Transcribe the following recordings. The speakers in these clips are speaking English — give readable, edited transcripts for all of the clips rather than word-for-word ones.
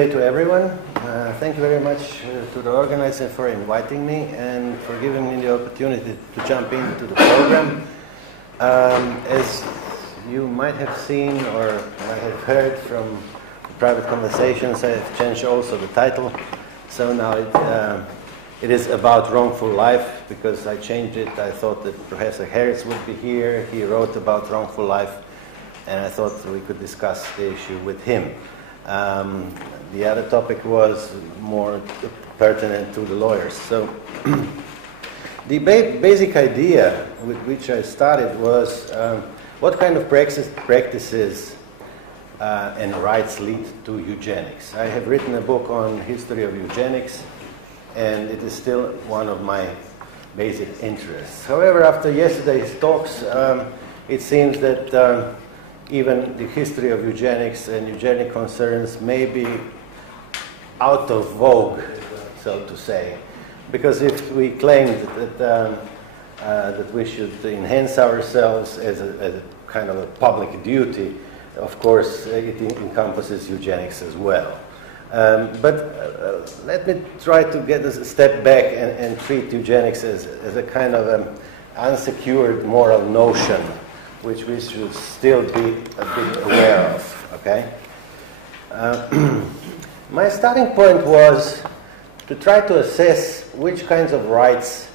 Hey to everyone. Thank you very much to the organizer for inviting me and for giving me the opportunity to jump into the program. As you might have seen or might have heard from private conversations, I have changed also the title. So now it is about wrongful life because I changed it. I thought that Professor Harris would be here. He wrote about wrongful life and I thought we could discuss the issue with him. The other topic was more pertinent to the lawyers. So the basic idea with which I started was what kind of practices and rights lead to eugenics. I have written a book on history of eugenics, and it is still one of my basic interests. However, after yesterday's talks, it seems that even the history of eugenics and eugenic concerns may be out of vogue, so to say. Because if we claimed that we should enhance ourselves as a kind of a public duty, of course it encompasses eugenics as well. But let me try to get a step back and treat eugenics as a kind of an unsecured moral notion which we should still be a bit aware of, okay? My starting point was to try to assess which kinds of rights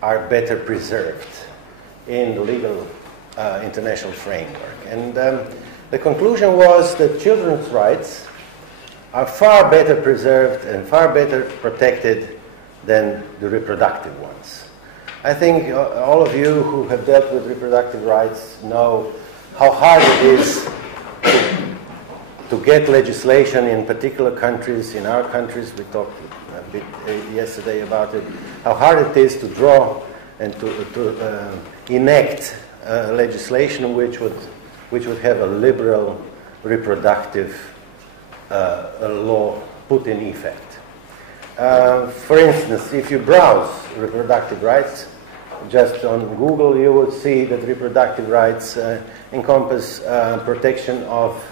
are better preserved in the legal international framework. And the conclusion was that children's rights are far better preserved and far better protected than the reproductive ones. I think all of you who have dealt with reproductive rights know how hard it is to get legislation in particular countries. In our countries, we talked a bit yesterday about it, how hard it is to draw and to enact legislation which would have a liberal reproductive law put in effect. For instance, if you browse reproductive rights, just on Google, you would see that reproductive rights encompass protection of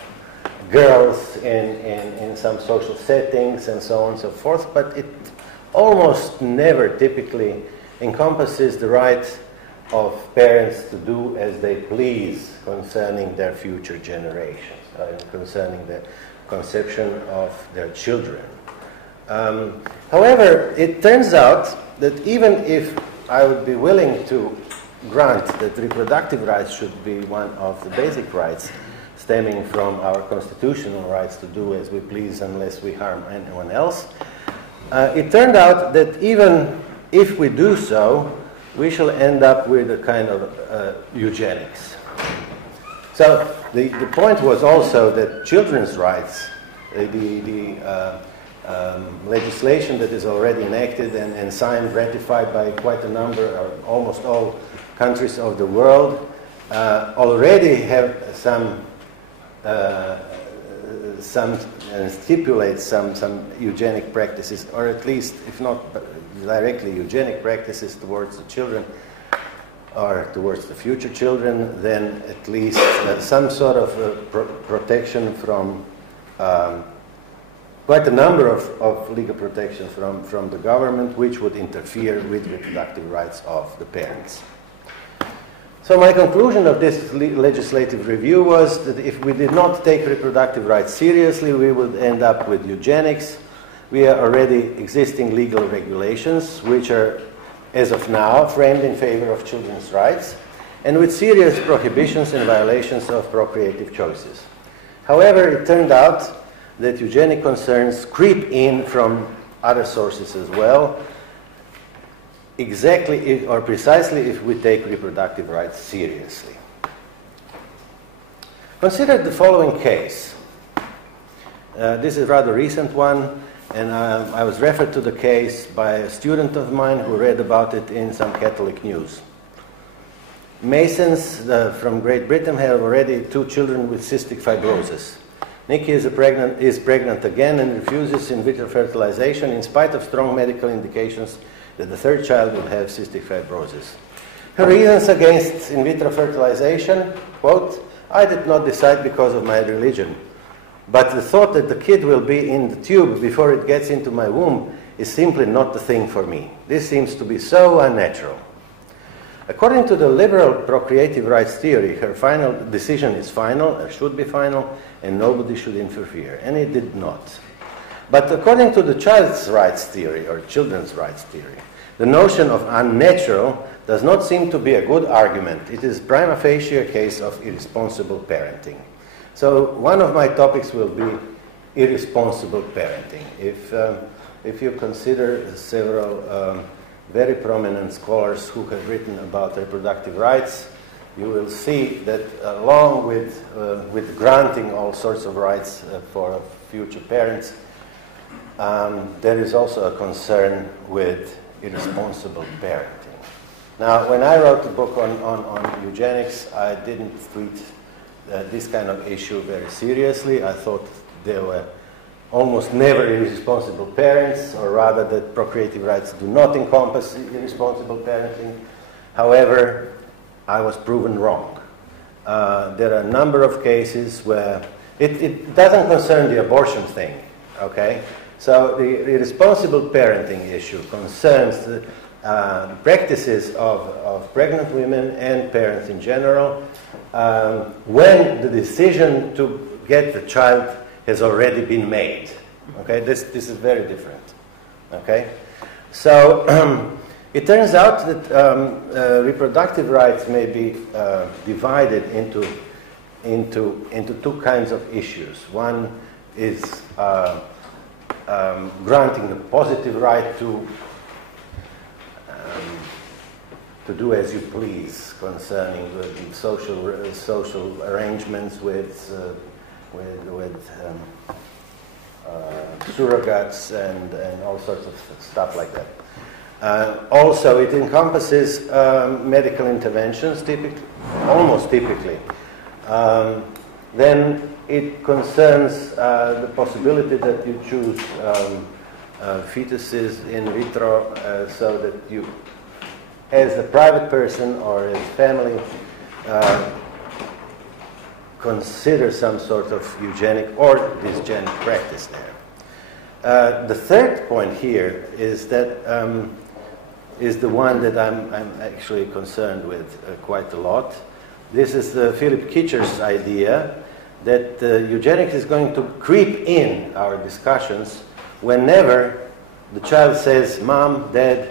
girls in some social settings and so on and so forth, but it almost never typically encompasses the right of parents to do as they please concerning their future generations, concerning the conception of their children. However, it turns out that even if I would be willing to grant that reproductive rights should be one of the basic rights stemming from our constitutional rights to do as we please unless we harm anyone else, it turned out that even if we do so, we shall end up with a kind of eugenics. So the point was also that children's rights, legislation that is already enacted and signed, ratified by quite a number, or almost all countries of the world, already have some stipulate some eugenic practices, or at least, if not directly eugenic practices towards the children or towards the future children, then at least some sort of protection from quite a number of legal protections from the government which would interfere with reproductive rights of the parents. So my conclusion of this legislative review was that if we did not take reproductive rights seriously, we would end up with eugenics. We are already existing legal regulations which are, as of now, framed in favor of children's rights and with serious prohibitions and violations of procreative choices. However, it turned out that eugenic concerns creep in from other sources as well, exactly or precisely if we take reproductive rights seriously. Consider the following case. This is a rather recent one, and I was referred to the case by a student of mine who read about it in some Catholic news. Masons from Great Britain have already 2 children with cystic fibrosis. Nikki is pregnant again and refuses in vitro fertilization in spite of strong medical indications that the 3rd child will have cystic fibrosis. Her reasons against in vitro fertilization, quote, "I did not decide because of my religion. But the thought that the kid will be in the tube before it gets into my womb is simply not the thing for me. This seems to be so unnatural. According to the liberal procreative rights theory, her final decision is final, or should be final, and nobody should interfere. And it did not. But according to the child's rights theory, or children's rights theory, the notion of unnatural does not seem to be a good argument. It is prima facie a case of irresponsible parenting. So one of my topics will be irresponsible parenting. If you consider several very prominent scholars who have written about reproductive rights, you will see that along with granting all sorts of rights for future parents, there is also a concern with irresponsible parenting. Now, when I wrote the book on eugenics, I didn't treat this kind of issue very seriously. I thought there were almost never irresponsible parents, or rather that procreative rights do not encompass irresponsible parenting. However, I was proven wrong. There are a number of cases where it doesn't concern the abortion thing, okay? So the irresponsible parenting issue concerns the practices of pregnant women and parents in general when the decision to get the child has already been made. Okay, this is very different. Okay, so it turns out that reproductive rights may be divided into two kinds of issues. One is granting the positive right to do as you please concerning the social arrangements with surrogates and all sorts of stuff like that. Also, it encompasses medical interventions, almost typically. Then it concerns the possibility that you choose fetuses in vitro so that you, as a private person or as family, consider some sort of eugenic or dysgenic practice there. The third point here is that is the one that I'm actually concerned with quite a lot. This is Philip Kitcher's idea that eugenics is going to creep in our discussions whenever the child says, "Mom, Dad,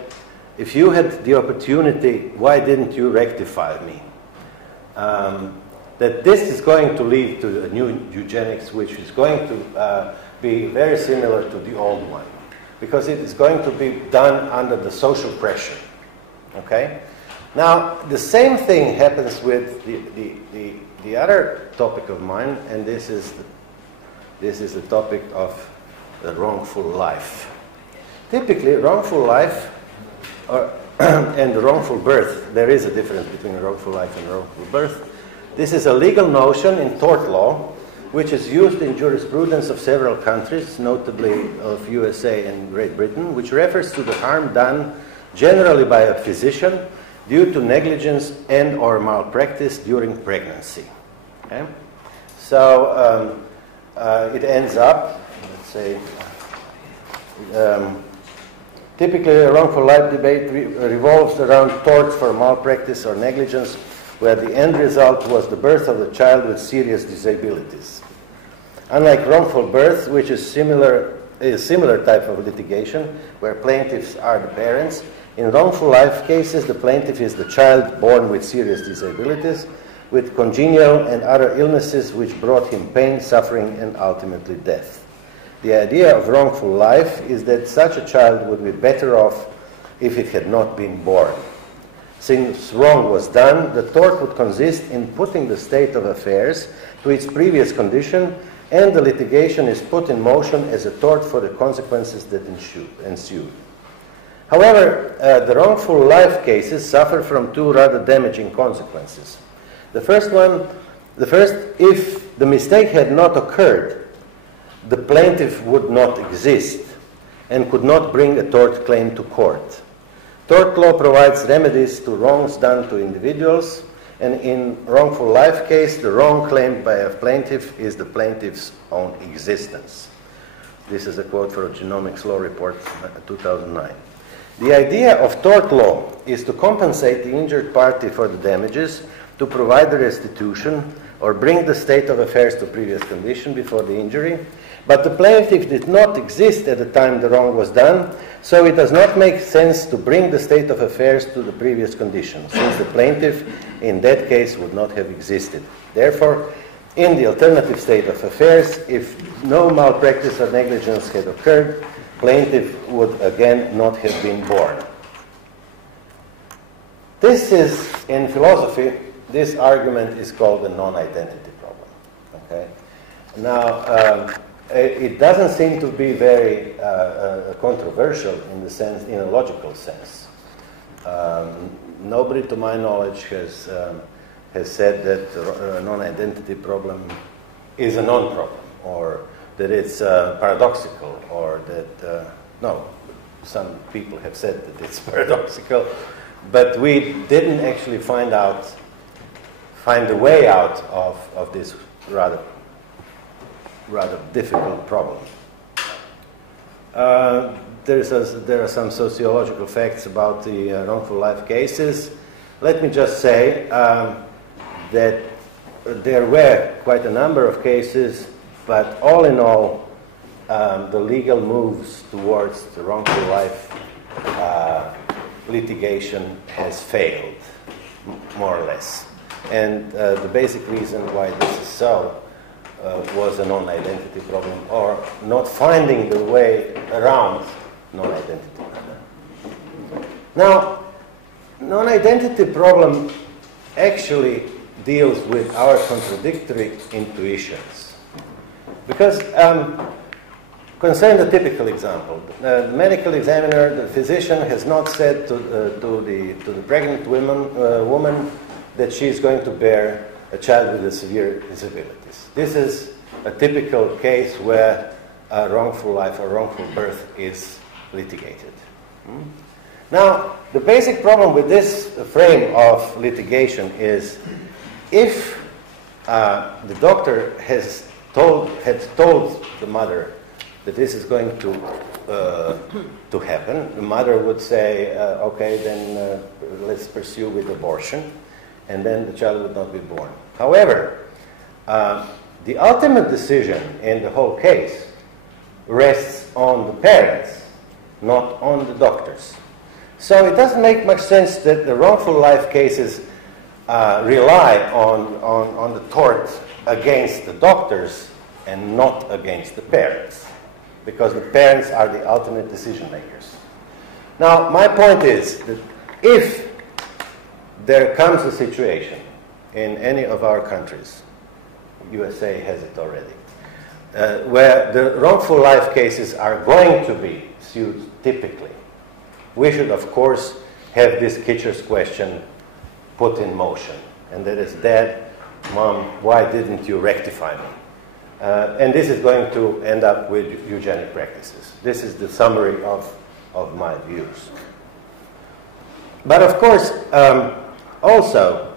if you had the opportunity, why didn't you rectify me?" That this is going to lead to a new eugenics, which is going to be very similar to the old one, because it is going to be done under the social pressure. Okay? Now, the same thing happens with the other topic of mine, and this is the topic of the wrongful life. Typically, wrongful life and wrongful birth, there is a difference between wrongful life and wrongful birth. This is a legal notion in tort law, which is used in jurisprudence of several countries, notably of USA and Great Britain, which refers to the harm done generally by a physician due to negligence and or malpractice during pregnancy. Okay? So it ends up, let's say, typically a wrongful life debate revolves around torts for malpractice or negligence, where the end result was the birth of the child with serious disabilities. Unlike wrongful birth, which is a similar type of litigation, where plaintiffs are the parents, in wrongful life cases, the plaintiff is the child born with serious disabilities, with congenital and other illnesses which brought him pain, suffering, and ultimately death. The idea of wrongful life is that such a child would be better off if it had not been born. Since wrong was done, the tort would consist in putting the state of affairs to its previous condition, and the litigation is put in motion as a tort for the consequences that ensued. However, the wrongful life cases suffer from two rather damaging consequences. The first, if the mistake had not occurred, the plaintiff would not exist and could not bring a tort claim to court. Tort law provides remedies to wrongs done to individuals, And in wrongful life case, the wrong claimed by a plaintiff is the plaintiff's own existence. This is a quote from a Genomics Law Report 2009. The idea of tort law is to compensate the injured party for the damages, to provide the restitution, or bring the state of affairs to previous condition before the injury. But the plaintiff did not exist at the time the wrong was done, so it does not make sense to bring the state of affairs to the previous condition, since the plaintiff in that case would not have existed. Therefore, in the alternative state of affairs, if no malpractice or negligence had occurred, plaintiff would again not have been born. This is, in philosophy, this argument is called the non-identity problem. Okay? Now, it doesn't seem to be very controversial in the sense, in a logical sense. Nobody, to my knowledge, has said that the non-identity problem is a non-problem, or that it's paradoxical, or that no, some people have said that it's paradoxical, but we didn't actually find a way out of this rather difficult problem. There are some sociological facts about the wrongful life cases. Let me just say that there were quite a number of cases, but all in all, the legal moves towards the wrongful life litigation has failed, more or less. And the basic reason why this is so was a non-identity problem, or not finding the way around non-identity problem. Now, non-identity problem actually deals with our contradictory intuitions. Because concerning the typical example, the medical examiner, the physician, has not said to the pregnant woman that she is going to bear a child with severe disabilities. This is a typical case where a wrongful life or wrongful birth is litigated. Now, the basic problem with this frame of litigation is if the doctor had told the mother that this is going to happen, the mother would say, okay, then let's pursue with abortion, and then the child would not be born. However, the ultimate decision in the whole case rests on the parents, not on the doctors. So it doesn't make much sense that the wrongful life cases rely on the tort against the doctors and not against the parents, because the parents are the ultimate decision makers. Now, my point is that if there comes a situation in any of our countries, USA has it already, where the wrongful life cases are going to be sued typically, we should, of course, have this Kitcher's question put in motion. And that is, Dad, Mom, why didn't you rectify me? And this is going to end up with eugenic practices. This is the summary of my views. But of course, also,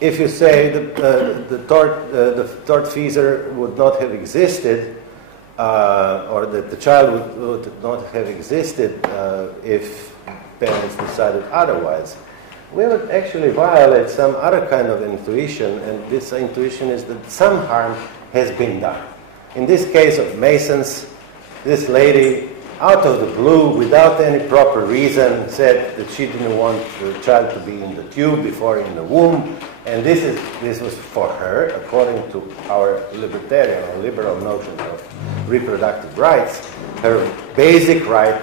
if you say the tortfeasor would not have existed, or that the child would not have existed if parents decided otherwise, we would actually violate some other kind of intuition, and this intuition is that some harm has been done. In this case of Masons, this lady, out of the blue, without any proper reason, said that she didn't want the child to be in the tube before in the womb, and this was for her, according to our libertarian or liberal notion of reproductive rights, her basic right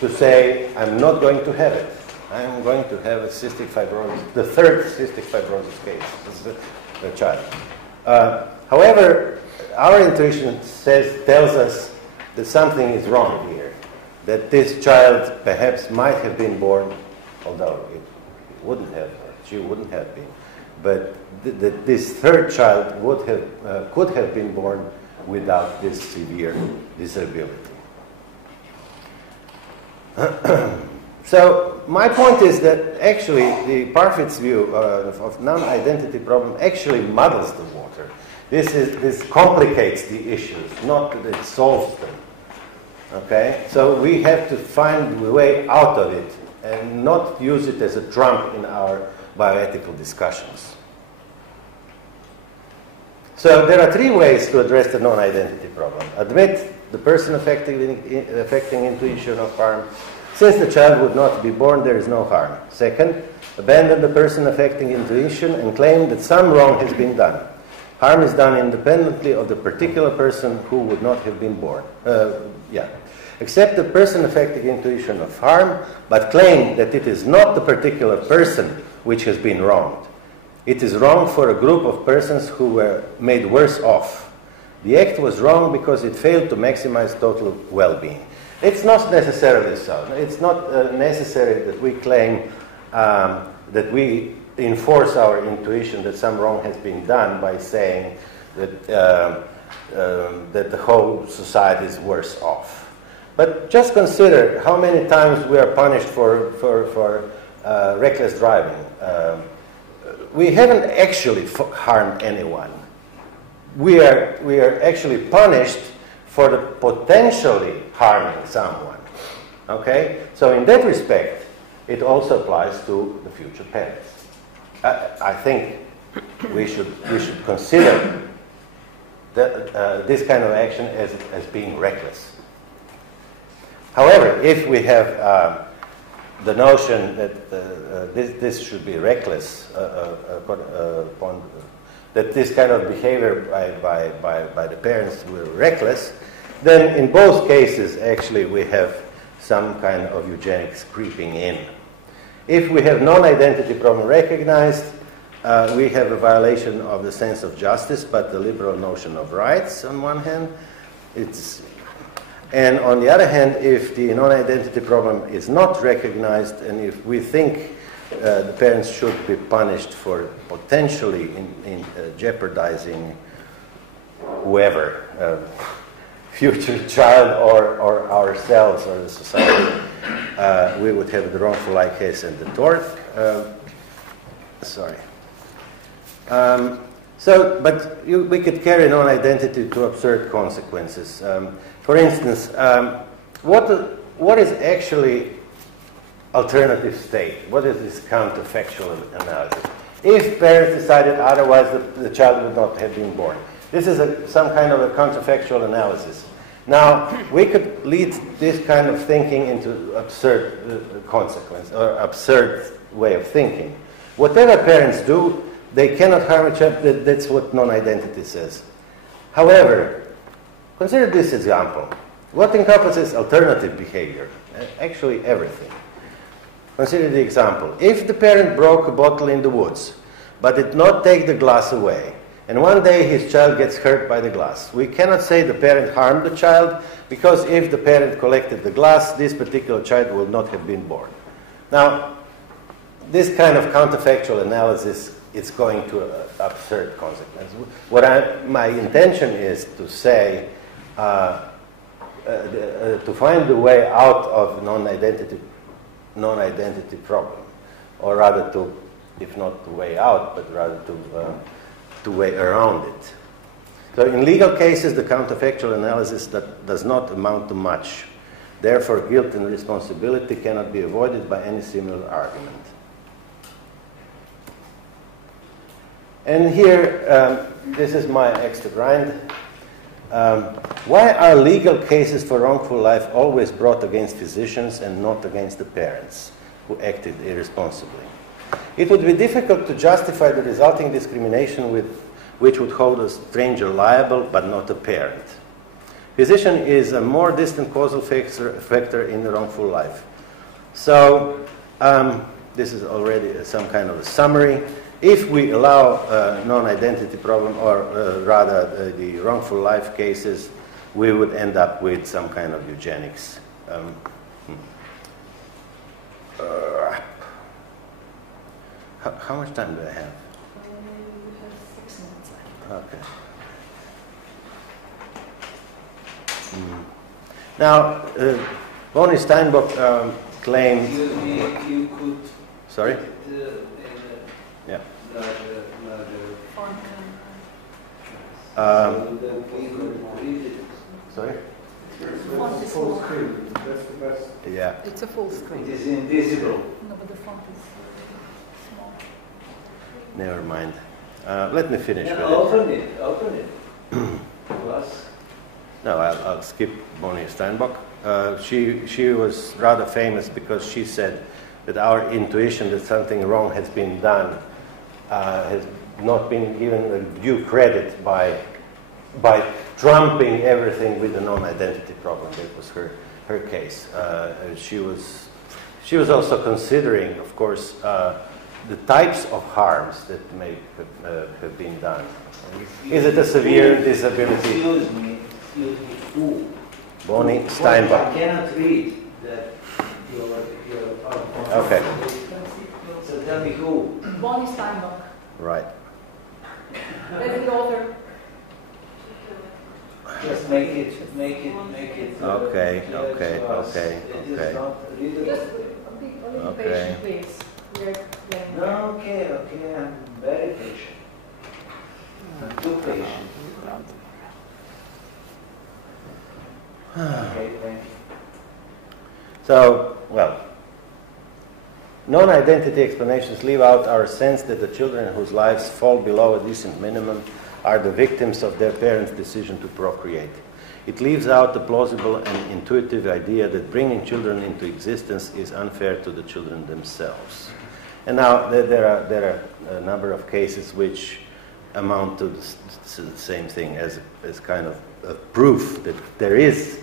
to say, I'm not going to have it. I'm going to have a cystic fibrosis, the third cystic fibrosis case, the child. However, our intuition tells us that something is wrong here, that this child perhaps might have been born, although it wouldn't have, she wouldn't have been, but that this third child could have been born without this severe disability. So my point is that actually the Parfit's view of non-identity problem actually muddles the water. This complicates the issues, not that it solves them. Okay? So we have to find a way out of it and not use it as a trump in our bioethical discussions. So there are three ways to address the non-identity problem. Admit the person affecting intuition of harm. Since the child would not be born, there is no harm. Second, abandon the person affecting intuition and claim that some wrong has been done. Harm is done independently of the particular person who would not have been born. Accept the person affecting intuition of harm, but claim that it is not the particular person which has been wronged. It is wrong for a group of persons who were made worse off. The act was wrong because it failed to maximize total well-being. It's not necessarily so. It's not necessary that we claim that we enforce our intuition that some wrong has been done by saying that, that the whole society is worse off. But just consider how many times we are punished for reckless driving. We haven't actually harmed anyone. We are actually punished for the potentially harming someone. Okay? So in that respect, it also applies to the future parents. I think we should consider this kind of action as being reckless. However, if we have the notion that this should be reckless, that this kind of behavior by the parents were reckless, then in both cases, actually, we have some kind of eugenics creeping in. If we have non-identity problem recognized, we have a violation of the sense of justice, but the liberal notion of rights on one hand. And on the other hand, if the non-identity problem is not recognized, and if we think the parents should be punished for potentially in jeopardizing whoever, future child or ourselves or the society, we would have the wrongful life case and the tort. But we could carry non-identity to absurd consequences. For instance, what is actually alternative state? What is this counterfactual analysis? If parents decided otherwise, the child would not have been born. This is some kind of a counterfactual analysis. Now, we could lead this kind of thinking into absurd consequence or absurd way of thinking. Whatever parents do, they cannot harm a child. That's what non-identity says. However, consider this example. What encompasses alternative behavior? Actually, everything. Consider the example. If the parent broke a bottle in the woods, but did not take the glass away, and one day his child gets hurt by the glass, we cannot say the parent harmed the child, because if the parent collected the glass, this particular child will not have been born. Now, this kind of counterfactual analysis is going to absurd consequences. My intention is to say, to find the way out of non-identity problem, or rather to, if not the way out, but rather to way around it. So in legal cases, the counterfactual analysis does not amount to much. Therefore, guilt and responsibility cannot be avoided by any similar argument. And here, this is my extra grind. Why are legal cases for wrongful life always brought against physicians and not against the parents who acted irresponsibly? It would be difficult to justify the resulting discrimination which would hold a stranger liable but not a parent. Physician is a more distant causal factor in the wrongful life. So this is already some kind of a summary. If we allow non-identity problem, or rather the wrongful life cases, we would end up with some kind of eugenics. How much time do I have? You have 6 minutes left. Okay. Now, Bonnie Steinbock claimed. Excuse me, if you could. Sorry? Put it, Yeah. larger. Font. So that we could read it. Sorry? Font is small. Yeah. It's a full screen. It is invisible. No, but the font is small. Never mind. Let me finish Yeah, with it. open it. Plus. No, I'll skip Bonnie Steinbock. She was rather famous because she said that our intuition that something wrong has been done has not been given a due credit by trumping everything with a non-identity problem. That was her case. She was also considering, of course, the types of harms that may have been done. Is it a severe disability? Excuse me, who? Bonnie Steinbach. I cannot read that your Okay. So tell me who? Bonnie Steinbach. Right. That's the author. Just make it. Okay, clear okay, to us. okay, It okay. is not readable. Just a little Okay. patient, please. We're playing. No, okay, I'm very patient. I'm too patient. Okay, thank you. So, well, non-identity explanations leave out our sense that the children whose lives fall below a decent minimum are the victims of their parents' decision to procreate. It leaves out the plausible and intuitive idea that bringing children into existence is unfair to the children themselves. And now there are a number of cases which amount to the same thing as kind of a proof that there is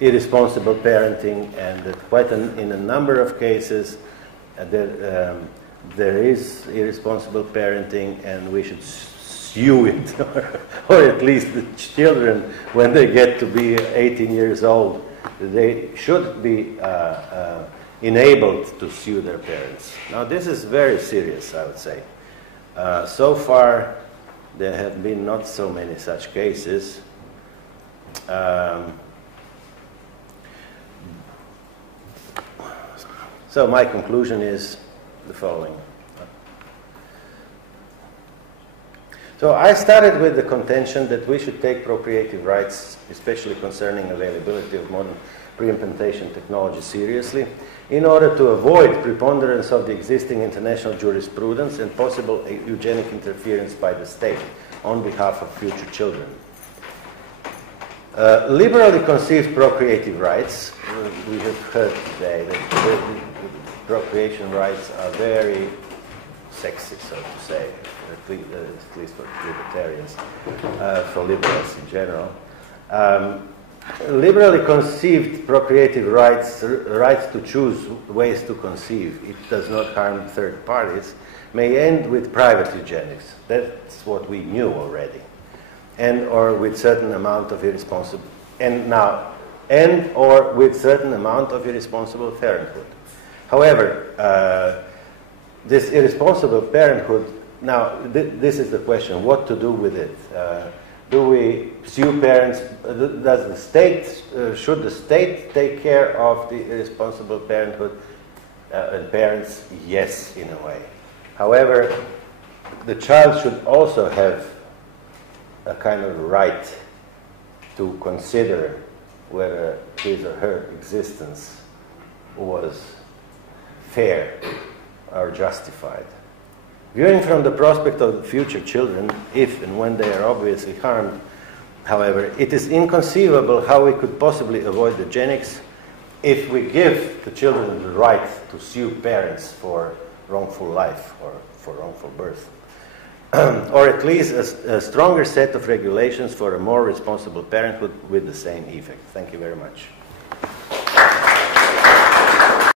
irresponsible parenting, and that in a number of cases there is irresponsible parenting, and we should sue it, or at least the children, when they get to be 18 years old, they should be enabled to sue their parents. Now, this is very serious, I would say. So far, there have been not so many such cases. So my conclusion is the following. So I started with the contention that we should take procreative rights, especially concerning availability of modern pre-implantation technology, seriously, in order to avoid preponderance of the existing international jurisprudence and possible eugenic interference by the state on behalf of future children. Liberally conceived procreative rights, we have heard today that procreation rights are very sexy, so to say, at least for libertarians, for liberals in general. Liberally conceived procreative rights to choose ways to conceive, it does not harm third parties, may end with private eugenics. That's what we knew already. And or with certain amount of irresponsible parenthood. However, this irresponsible parenthood, now this is the question: what to do with it? Do we sue parents? Does the state should the state take care of the irresponsible parenthood and parents? Yes, in a way. However, the child should also have a kind of right to consider whether his or her existence was fair or justified. Viewing from the prospect of future children, if and when they are obviously harmed, however, it is inconceivable how we could possibly avoid eugenics if we give the children the right to sue parents for wrongful life or for wrongful birth. Or at least a stronger set of regulations for a more responsible parenthood with the same effect. Thank you very much.